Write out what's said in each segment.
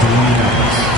to Indianapolis.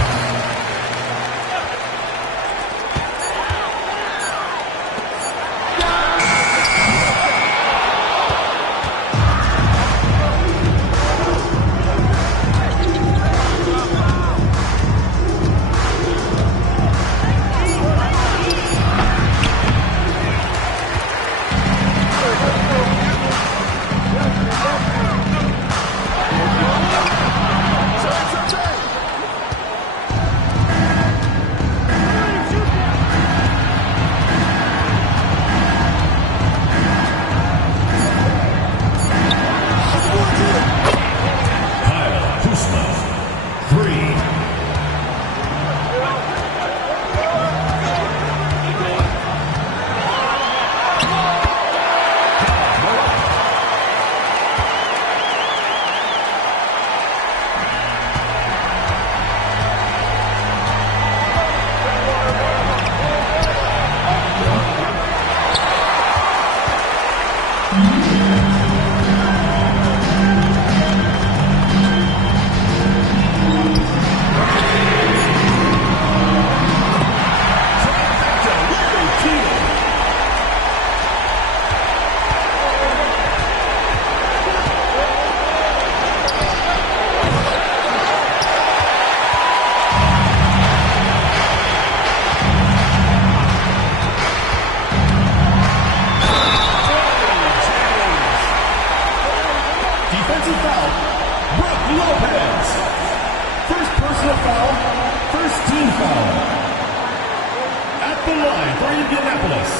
At the line for Indianapolis,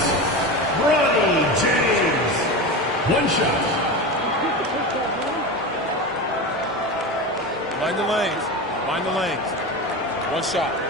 James. One shot. Mind the lanes. Mind the lanes. One shot.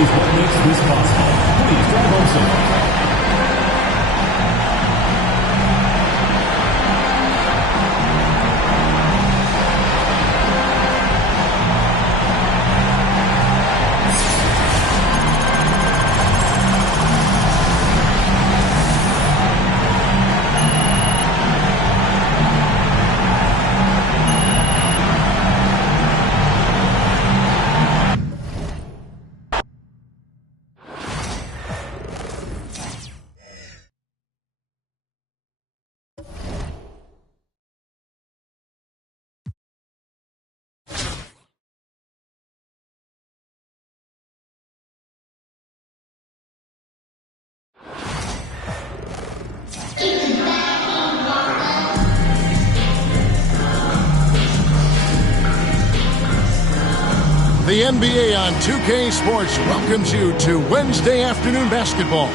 is what makes this possible. Please drive home safe. The NBA on 2K Sports welcomes you to Wednesday afternoon basketball.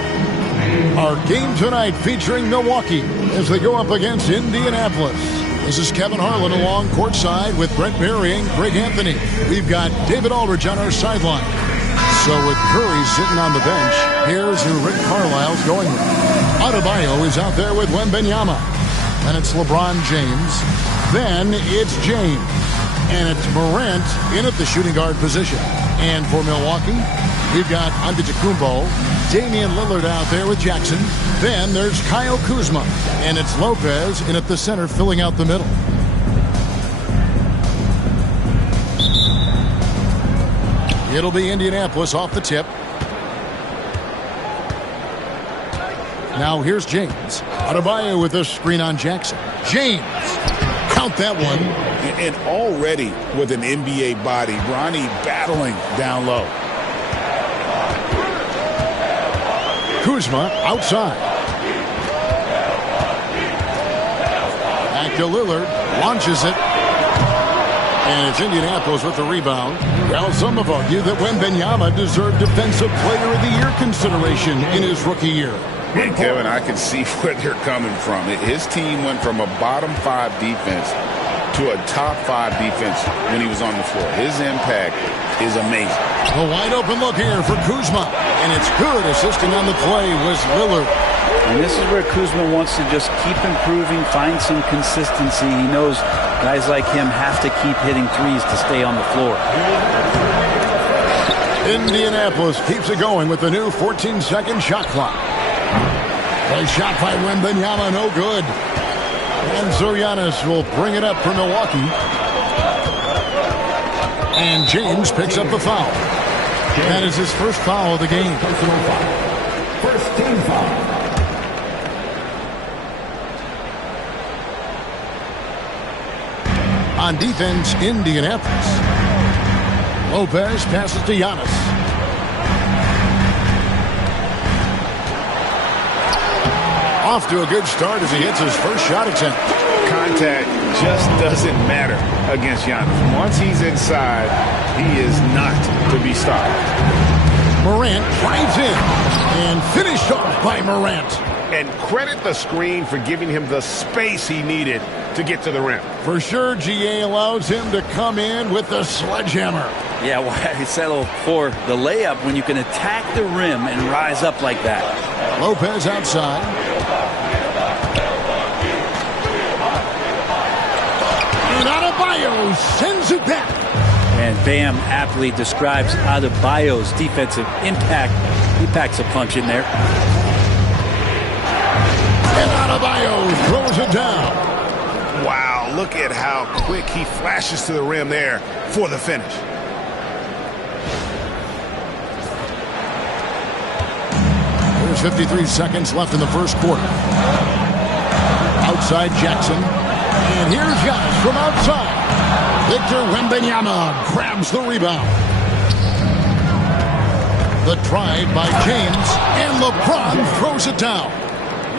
Our game tonight featuring Milwaukee as they go up against Indianapolis. This is Kevin Harlan along courtside with Brent Berry and Greg Anthony. We've got David Aldridge on our sideline. So with Curry sitting on the bench, here's who Rick Carlisle's going with. Adebayo is out there with Wembanyama. Then it's LeBron James. Then it's James. And it's Morant in at the shooting guard position. And for Milwaukee, we've got Antetokounmpo, Damian Lillard out there with Jackson. Then there's Kyle Kuzma. And it's Lopez in at the center filling out the middle. It'll be Indianapolis off the tip. Now here's James. Adebayo with a screen on Jackson. James. Count that one. And already with an NBA body, Bronny battling down low. Kuzma outside. Back to Lillard. Launches it. And it's Indianapolis with the rebound. Well, some have argued that Wembanyama deserved Defensive Player of the Year consideration in his rookie year. And Kevin, I can see where they're coming from. His team went from a bottom 5 defense to a top 5 defense when he was on the floor. His impact is amazing. A wide open look here for Kuzma. And it's good. Assisting on the play was Lillard. And this is where Kuzma wants to just keep improving, find some consistency. He knows guys like him have to keep hitting threes to stay on the floor. Indianapolis keeps it going with the new 14-second shot clock. A shot by Wembanyama, no good. And Giannis will bring it up for Milwaukee. And James picks up the foul. That is his first foul of the game. Personal foul. First team foul. On defense, Indianapolis. Lopez passes to Giannis. Off to a good start as he hits his first shot attempt. Contact just doesn't matter against Giannis. Once he's inside, he is not to be stopped. Morant drives in and finished off by Morant. And credit the screen for giving him the space he needed to get to the rim. For sure, GA allows him to come in with the sledgehammer. Yeah, why settle for the layup when you can attack the rim and rise up like that? Lopez outside. And Adebayo sends it back. And Bam aptly describes Adebayo's defensive impact. He packs a punch in there. And Adebayo throws it down. Wow, look at how quick he flashes to the rim there for the finish. There's 53 seconds left in the first quarter. Outside Jackson. And here's Giannis from outside. Victor Wembanyama grabs the rebound. The drive by James, and LeBron throws it down.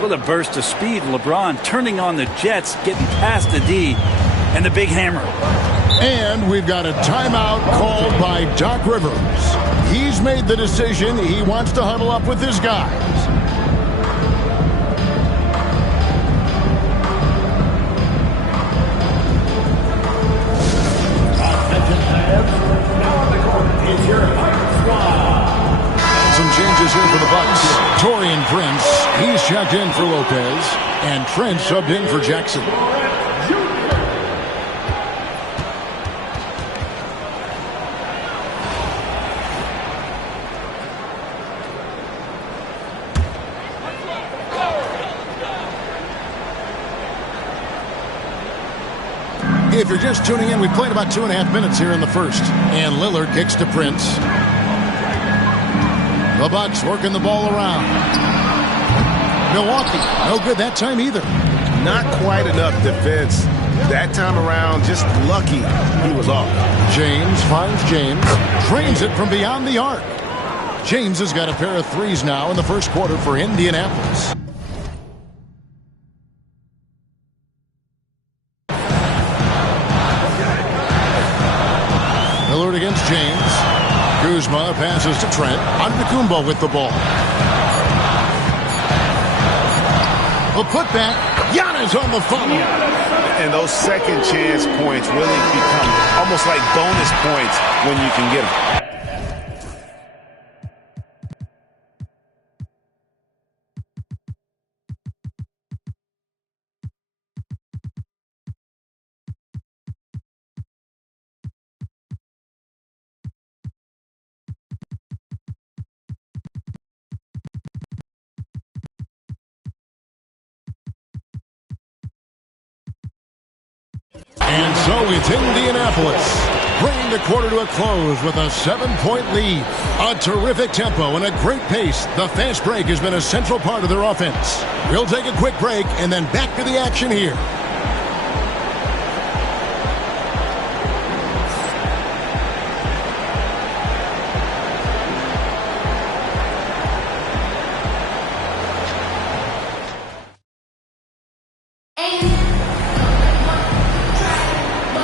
With a burst of speed, LeBron turning on the Jets, getting past the D, and the big hammer. And we've got a timeout called by Doc Rivers. He's made the decision he wants to huddle up with his guys. Attention fans, now on the court is your Pirate Squad. changes in for the Bucks. Taurean Prince, he's checked in for Lopez. And Trent subbed in for Jackson. If you're just tuning in, we played about 2.5 minutes here in the first. And Lillard kicks to Prince. The Bucks working the ball around. Milwaukee, no good that time either. Not quite enough defense. That time around, just lucky he was off. James finds James. Drains it from beyond the arc. James has got a pair of threes now in the first quarter for Indianapolis. Lillard against James. Kuzma passes to Trent. Antetokounmpo with the ball. A putback. Giannis on the follow. And those second chance points really become almost like bonus points when you can get them. And so it's Indianapolis, bringing the quarter to a close with a 7-point lead. A terrific tempo and a great pace. The fast break has been a central part of their offense. We'll take a quick break and then back to the action here.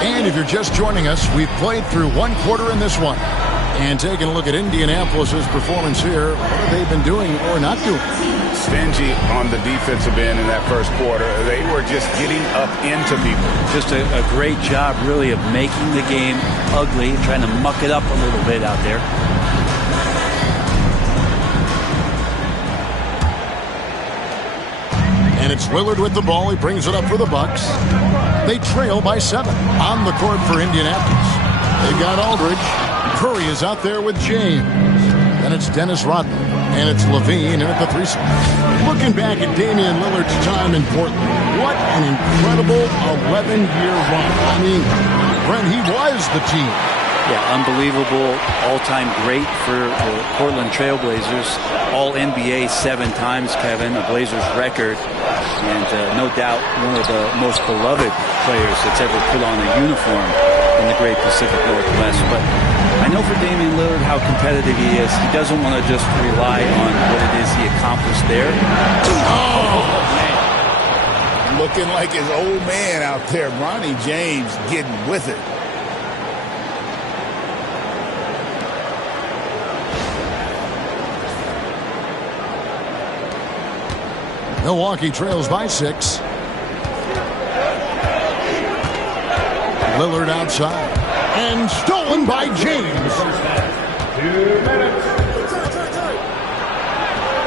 And if you're just joining us, we've played through one quarter in this one. And taking a look at Indianapolis' performance here, what have they been doing or not doing? Stingy on the defensive end in that first quarter. They were just getting up into people. Just a great job, really, of making the game ugly, trying to muck it up a little bit out there. And it's Lillard with the ball. He brings it up for the Bucks. They trail by 7 on the court for Indianapolis. They've got Aldridge. Curry is out there with James. Then it's Dennis Rodman. And it's Levine in at the 3 spot. Looking back at Damian Lillard's time in Portland, what an incredible 11-year run. I mean, Brent, he was the team. Yeah, unbelievable, all-time great for the Portland Trailblazers. All-NBA 7 times, Kevin, a Blazers record. And no doubt one of the most beloved players that's ever put on a uniform in the great Pacific Northwest. But I know for Damian Lillard how competitive he is. He doesn't want to just rely on what it is he accomplished there. Oh, man. Looking like his old man out there, Ronnie James, getting with it. Milwaukee trails by 6. Lillard outside. And stolen by James. 2 minutes.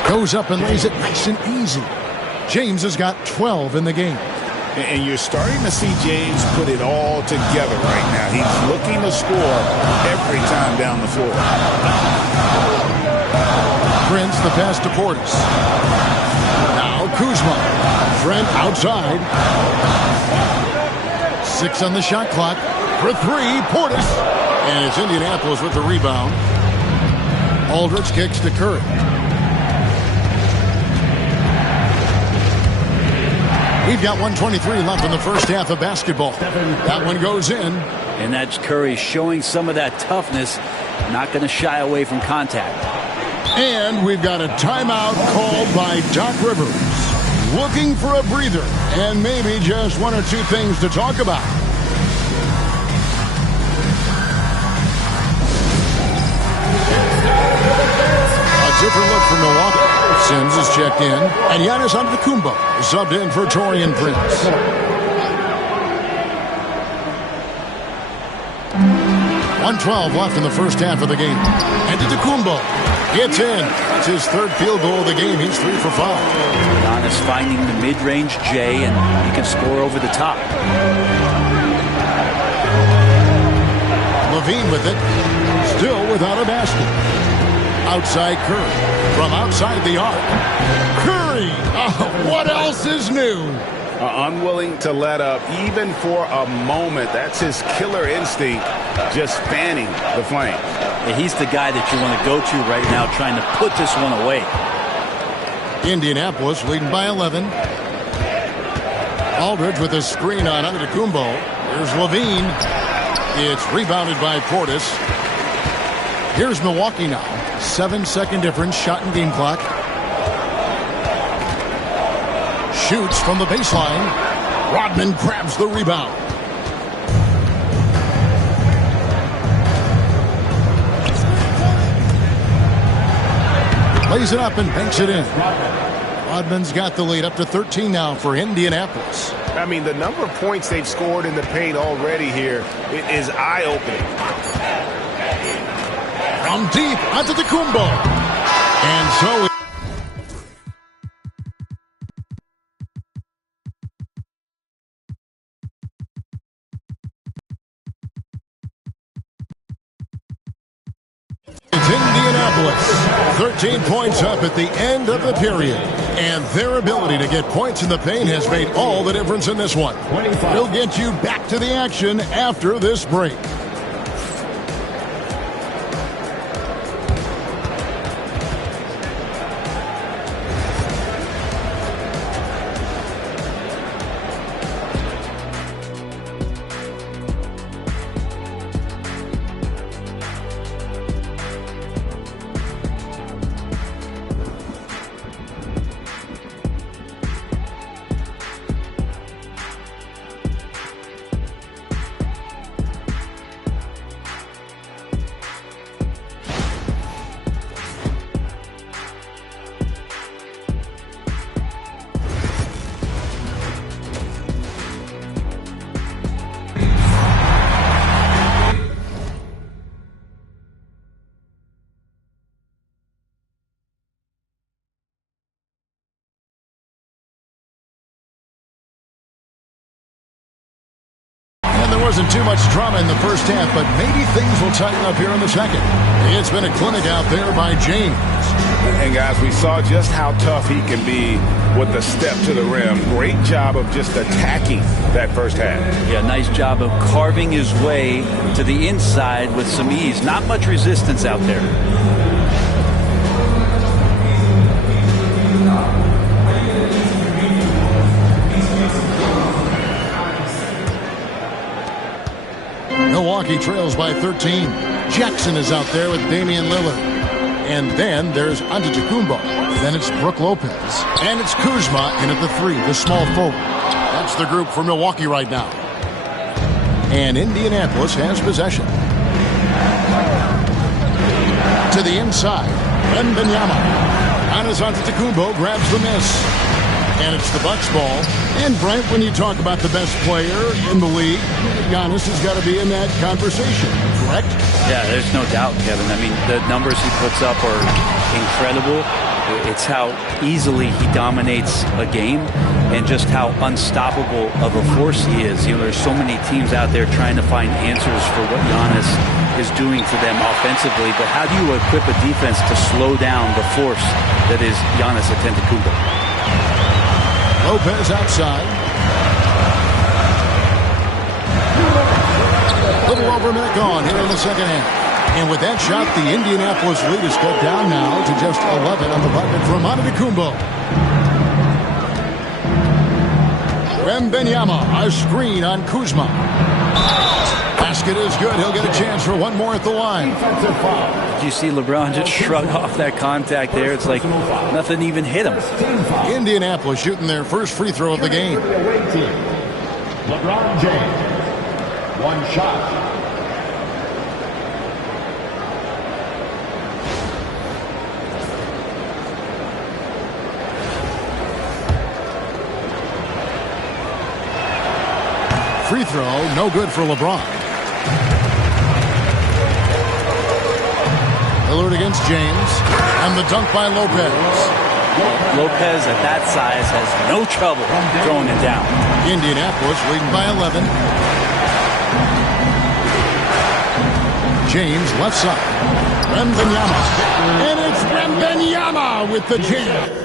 Goes up and lays it nice and easy. James has got 12 in the game. And you're starting to see James put it all together right now. He's looking to score every time down the floor. Prince, the pass to Portis. Now Kuzma. Trent outside. 6 on the shot clock. For 3, Portis. And it's Indianapolis with the rebound. Aldridge kicks to Curry. We've got 1:23 left in the first half of basketball. That one goes in. And that's Curry showing some of that toughness, not going to shy away from contact. And we've got a timeout called by Doc Rivers. Looking for a breather and maybe just 1 or 2 things to talk about. A different look for Milwaukee. Sims is checked in, and Giannis Antetokounmpo subbed in for Taurean Prince. 1:12 left in the first half of the game. And Antetokounmpo. It's in. It's his third field goal of the game. He's 3 for 5. Giannis finding the mid-range J, and he can score over the top. Levine with it. Still without a basket. Outside Curry. From outside the arc. Curry! Oh, what else is new? Unwilling to let up even for a moment. That's his killer instinct, just fanning the flame. Yeah, he's the guy that you want to go to right now, trying to put this one away. Indianapolis leading by 11. Aldridge with a screen on Antetokounmpo. Here's Levine. It's rebounded by Portis. Here's Milwaukee now. 7-second difference, shot and game clock. Shoots from the baseline. Rodman grabs the rebound. Lays it up and banks it in. Rodman's got the lead up to 13 now for Indianapolis. I mean, the number of points they've scored in the paint already here is eye-opening. From deep, Antetokounmpo. And so it's Indianapolis. 13 points up at the end of the period. And their ability to get points in the paint has made all the difference in this one. We'll get you back to the action after this break. Wasn't too much drama in the first half, but maybe things will tighten up here in the second. It's been a clinic out there by James. And guys, we saw just how tough he can be with the step to the rim. Great job of just attacking that first half. Yeah, nice job of carving his way to the inside with some ease. Not much resistance out there. Milwaukee trails by 13. Jackson is out there with Damian Lillard. And then there's Antetokounmpo. Then it's Brook Lopez. And it's Kuzma in at the 3, the small forward. That's the group for Milwaukee right now. And Indianapolis has possession. To the inside. Wembanyama. Giannis Antetokounmpo grabs the miss. And it's the Bucks ball. And Brent, when you talk about the best player in the league, Giannis has got to be in that conversation, correct? Yeah, there's no doubt, Kevin. I mean, the numbers he puts up are incredible. It's how easily he dominates a game and just how unstoppable of a force he is. You know, there's so many teams out there trying to find answers for what Giannis is doing to them offensively, but how do you equip a defense to slow down the force that is Giannis Antetokounmpo? Lopez outside. Little over a minute gone here in the second half. And with that shot, the Indianapolis lead is cut down now to just 11 on the bucket from Antetokounmpo. Wembanyama, a screen on Kuzma. Basket is good. He'll get a chance for one more at the line. Did you see LeBron just shrug off that contact there? It's like nothing even hit him. Indianapolis shooting their first free throw of the game. LeBron James. One shot. Free throw, no good for LeBron. Lillard against James. And the dunk by Lopez. Lopez at that size has no trouble throwing it down. Indianapolis leading by 11. James left side. Wembanyama. And it's Wembanyama with the jam.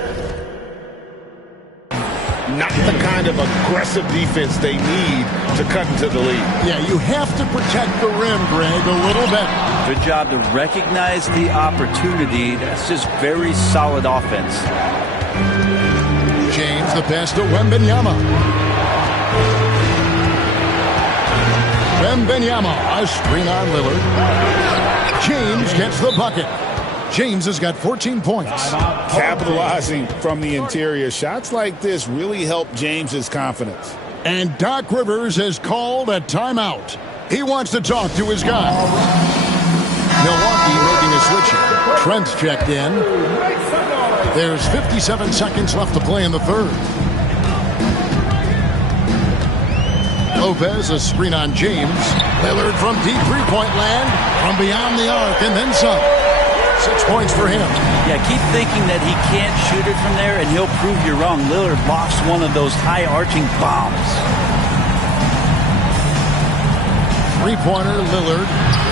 Not the kind of aggressive defense they need to cut into the lead. Yeah, you have to protect the rim, Greg, a little bit. Good job to recognize the opportunity. That's just very solid offense. James, the pass to Wembanyama. Wembanyama, a screen on Lillard. James gets the bucket. James has got 14 points. Capitalizing from the interior. Shots like this really help James's confidence. And Doc Rivers has called a timeout. He wants to talk to his guy. Milwaukee making a switch. Trent's checked in. There's 57 seconds left to play in the third. Lopez, a screen on James. Lillard from deep three-point land, from beyond the arc, and then some. 6 points for him. Yeah, keep thinking that he can't shoot it from there, and he'll prove you wrong. Lillard lost one of those high-arching bombs. Three-pointer, Lillard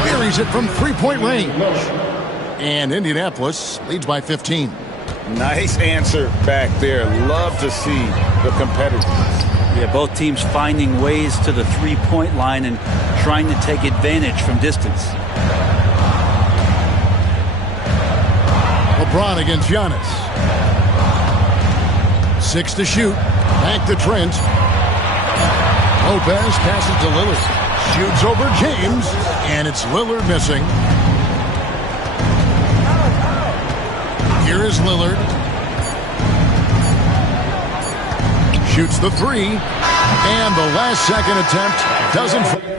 buries it from three-point range. And Indianapolis leads by 15. Nice answer back there. Love to see the competitors. Yeah, both teams finding ways to the three-point line and trying to take advantage from distance. LeBron against Giannis. 6 to shoot. Back to Trent. Lopez passes to Lillard. Shoots over James. And it's Lillard missing. Here is Lillard. Shoots the three. And the last second attempt doesn't...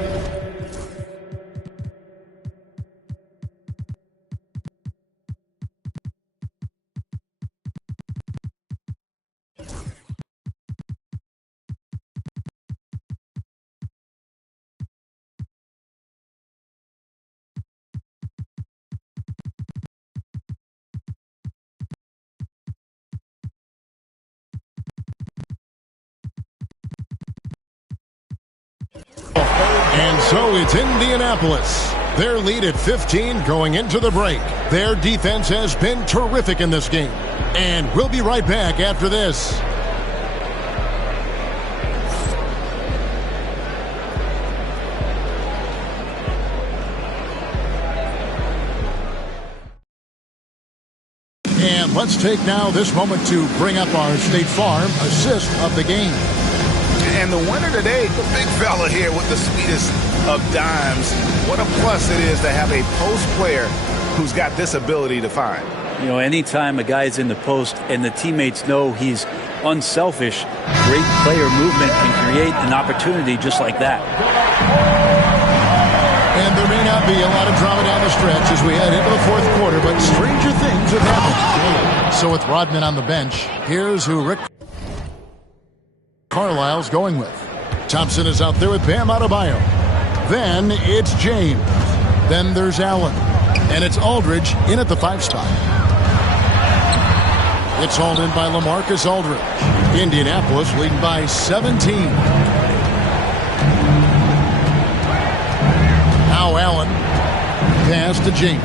And so it's Indianapolis. Their lead at 15 going into the break. Their defense has been terrific in this game. And we'll be right back after this. And let's take now this moment to bring up our State Farm assist of the game. And the winner today, the big fella here with the sweetest of dimes. What a plus it is to have a post player who's got this ability to find. You know, anytime a guy's in the post and the teammates know he's unselfish, great player movement can create an opportunity just like that. And there may not be a lot of drama down the stretch as we head into the fourth quarter, but stranger things have happened. So with Rodman on the bench, here's who Rick Carlisle's going with. Thompson is out there with Bam Adebayo. Then it's James. Then there's Allen. And it's Aldridge in at the 5 spot. It's hauled in by LaMarcus Aldridge. Indianapolis leading by 17. Now Allen. Pass to James.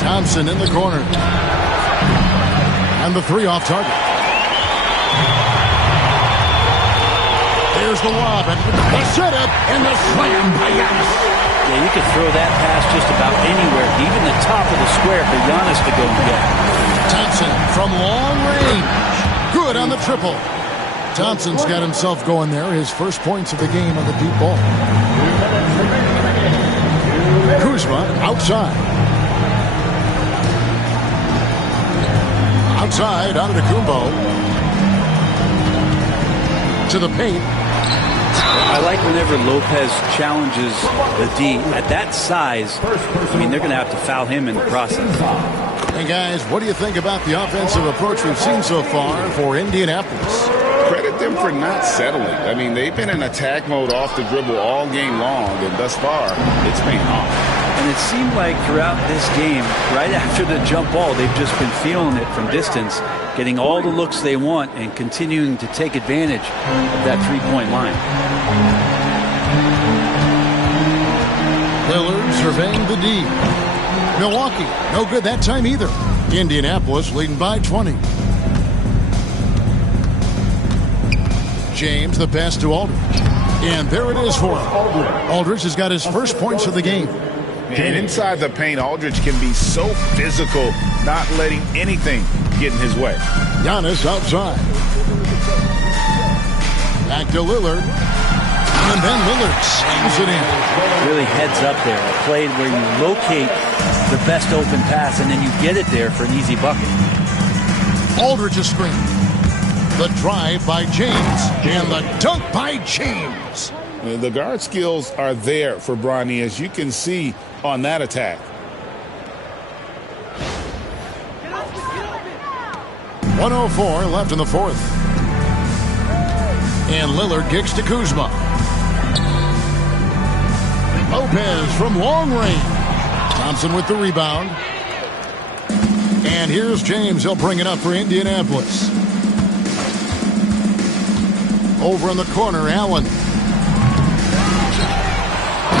Thompson in the corner. And the 3 off target. There's the lob, and the setup, and the slam by Giannis. Yeah, you could throw that pass just about anywhere, even the top of the square for Giannis to go and get. Thompson from long range. Good on the triple. Thompson's got himself going there. His first points of the game on the deep ball. Kuzma outside. Outside, Antetokounmpo. To the paint. I like whenever Lopez challenges the D. At that size, I mean, they're going to have to foul him in the process. Hey, guys, what do you think about the offensive approach we've seen so far for Indianapolis? Credit them for not settling. I mean, they've been in attack mode off the dribble all game long, and thus far, it's paying off. And it seemed like throughout this game, right after the jump ball, they've just been feeling it from distance, getting all the looks they want and continuing to take advantage of that three-point line. Lillard surveying the D. Milwaukee, no good that time either. Indianapolis leading by 20. James, the pass to Aldridge. And there it is for him. Aldridge has got his first points of the game. And inside the paint, Aldridge can be so physical, not letting anything get in his way. Giannis outside. Back to Lillard. And then Lillard slams it in. Really heads up there. A play where you locate the best open pass and then you get it there for an easy bucket. Aldridge's screen. The drive by James. And the dunk by James. The guard skills are there for Bronny, as you can see on that attack. .104 left in the fourth. And Lillard kicks to Kuzma. Lopez from long range. Thompson with the rebound. And here's James. He'll bring it up for Indianapolis. Over in the corner, Allen.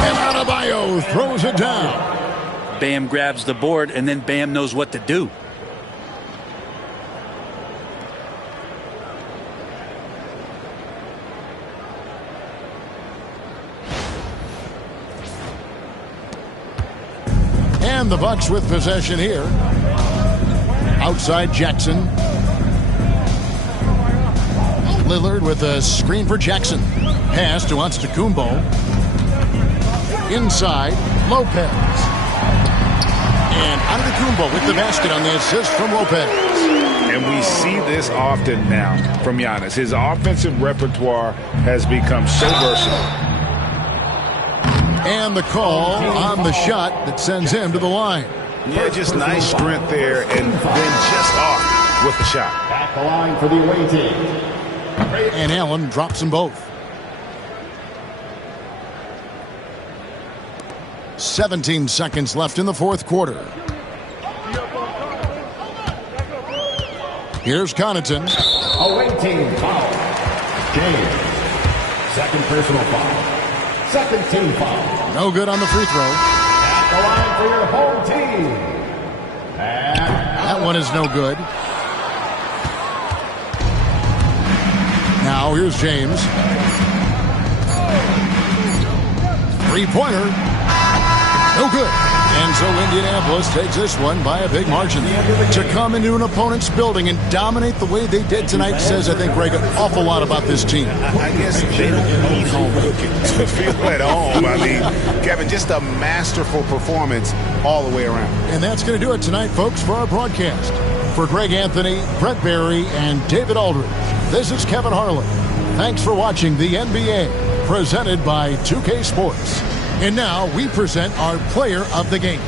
And Adebayo throws it down. Bam grabs the board, and then Bam knows what to do. And the Bucks with possession here. Outside Jackson. Lillard with a screen for Jackson. Pass to Antetokounmpo. Inside, Lopez. And Antetokounmpo with the basket on the assist from Lopez. And we see this often now from Giannis. His offensive repertoire has become so versatile. And the call on the shot that sends him to the line. Yeah, just nice strength there, and then just off with the shot. At the line for the away team. And Allen drops them both. 17 seconds left in the fourth quarter. Here's Connaughton. Away team foul. James. Second personal foul. Second team foul. No good on the free throw. At the line for your home team. And That one is no good. Now here's James. Three-pointer. No good. And so Indianapolis takes this one by a big margin. To come into an opponent's building and dominate the way they did tonight says, I think, Greg, an awful lot about this team. I guess they don't need home cooking to feel at home. I mean, Kevin, just a masterful performance all the way around. And that's going to do it tonight, folks, for our broadcast. For Greg Anthony, Brett Barry, and David Aldridge, this is Kevin Harlan. Thanks for watching the NBA, presented by 2K Sports. And now we present our player of the game.